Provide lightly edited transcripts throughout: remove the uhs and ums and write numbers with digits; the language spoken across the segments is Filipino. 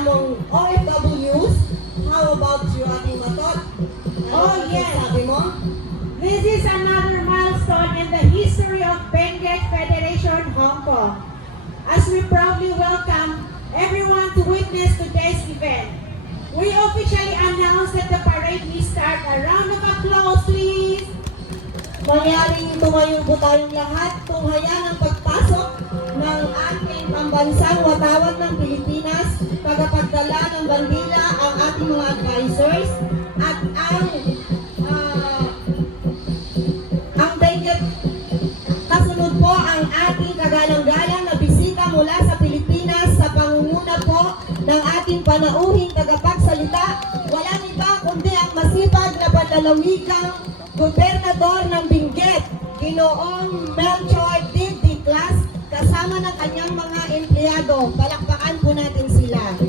Among OFWs, how about you, Ating Matot? Oh yes, sabi mo? This is another milestone in the history of Benguet Federation Hong Kong, as we proudly welcome everyone to witness today's event. We officially announce that the parade will start. A round of applause, please! Mangyaring tumayo po tayong lahat, tunghaya ng pagpasok ng ating pambansang watawat ng Pilipinas, tagapagdala ng bandila ang ating mga advisors, at ang Benguet, kasunod po ang ating kagalang-galang na bisita mula sa Pilipinas sa pangunguna po ng ating panauhing tagapagsalita, walang iba kundi ang masipag na panlalawigang Gobernador ng Benguet, Ginoong Melchor D. Diclas, kasama ng kanyang mga empleyado. Palakpakan po natin sila.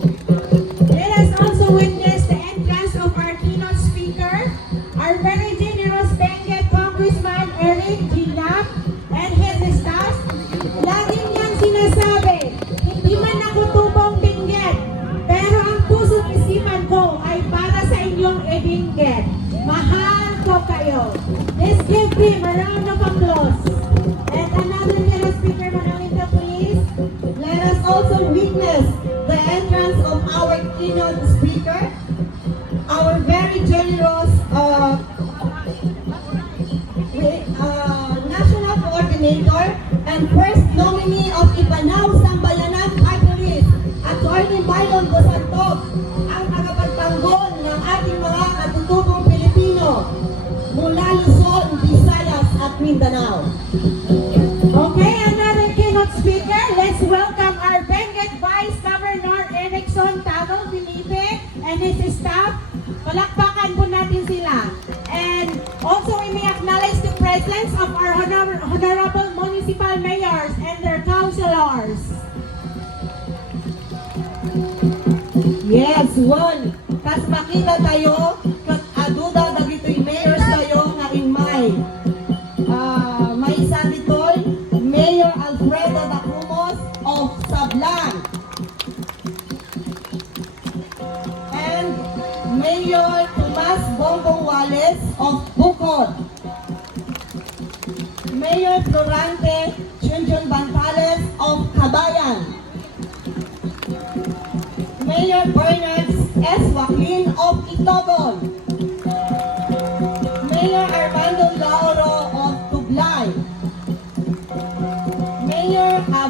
Let us also witness the entrance of our keynote speaker, our very generous Benguet Congressman Eric Gilap and his staff. Lagi niyang sinasabi, hindi man ako tubong Benguet, pero ang puso't isipan ko ay para sa inyong Benguet. Mahal ko kayo. Let's give him a round of applause. And another keynote speaker, Manawinta, please. Let us also witness the entrance of our keynote speaker, our very generous national coordinator and first nominee of Ipanao Sambayanan Party List, Attorney Mylon Gosantog, ang tagapagtanggol ng ating mga katutubong Pilipino mula Luzon, Visayas at Mindanao. Okay, another keynote speaker. Let's welcome our Benguet Vice Governor Erickson Tago Felipe and his staff. Palakpakan po natin sila. And also we may acknowledge the presence of our honorable municipal mayors and their councilors. Yes, one. Kas makita tayo, kat aduda dagitoy mayors tayo nga in May. May isa ditoy, Mayor Alfredo Dacumos of Sablan. And Mayor Tomas Bongbong Wallace of Bukod. Mayor Florante Junjun Bantales of Kabayan. Mayor Bernard S. Joaquin of Itogon. Mayor Armando Lauro of Tublay.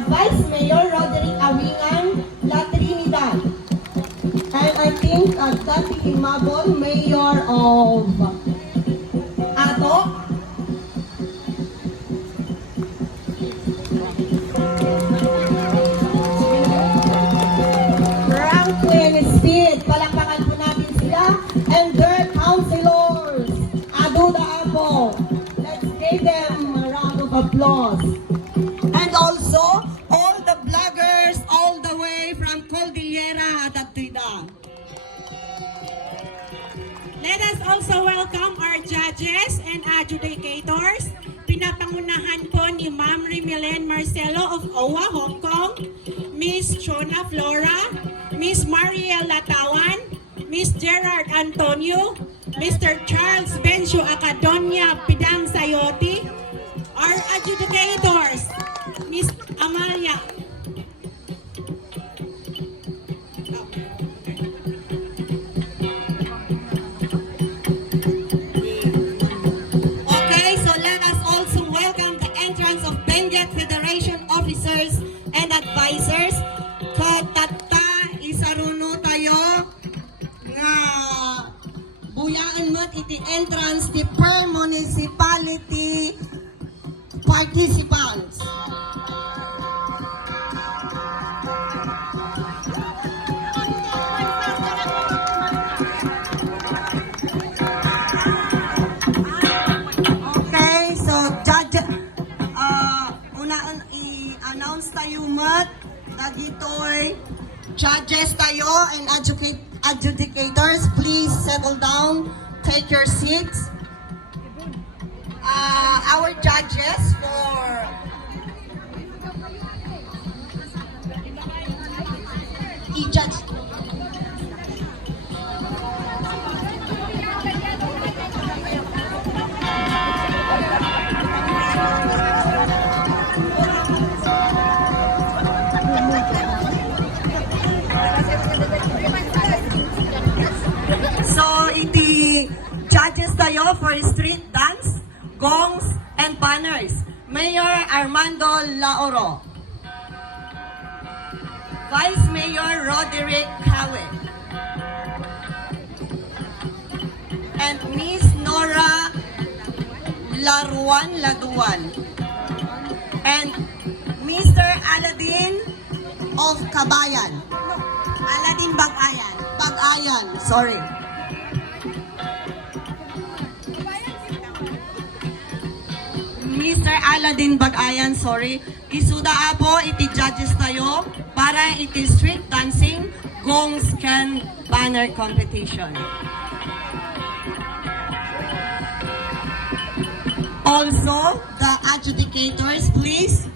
Vice Mayor Roderick Awingan, La Trinidad. And I think Dati Imabon, Mayor of Ato. Franklin Speed, palakpakan po natin sila. And their councilors, Aduda Apo. Let's give them a round of applause. And also, all the vloggers all the way from Cordillera at Atuida. Let us also welcome our judges and adjudicators. Pinapangunahan po ni Ma'am Rimilene Marcelo of OWA, Hong Kong, Miss Chona Flora, Miss Mariel Latawan, Miss Gerard Antonio, Mr. Charles Bencio Acadonia Pidang Sayoti, our adjudicators, Miss Amalia. Okay, so let us also welcome the entrance of Benguet Federation officers and advisors. Katata isaruno tayo nga buyaan mo iti entrance the per municipality participants. Okay, so judge, i-announce tayo mat, dagitoy, judges tayo and adjudicators, please settle down, take your seats. Our judges for i-judge. So, iti judges tayo for street dance, gongs, and banners. Mayor Armando Lauro. Vice Mayor Roderick Cawe. And Miss Nora Laruan Laduan. And Mr. Aladin of Kabayan. Aladin Bagayan. Bagayan, sorry. Mr. Aladin Bagayan, sorry. Isuda po iti judges tayo para iti street dancing gongs can banner competition. Also, the adjudicators, please.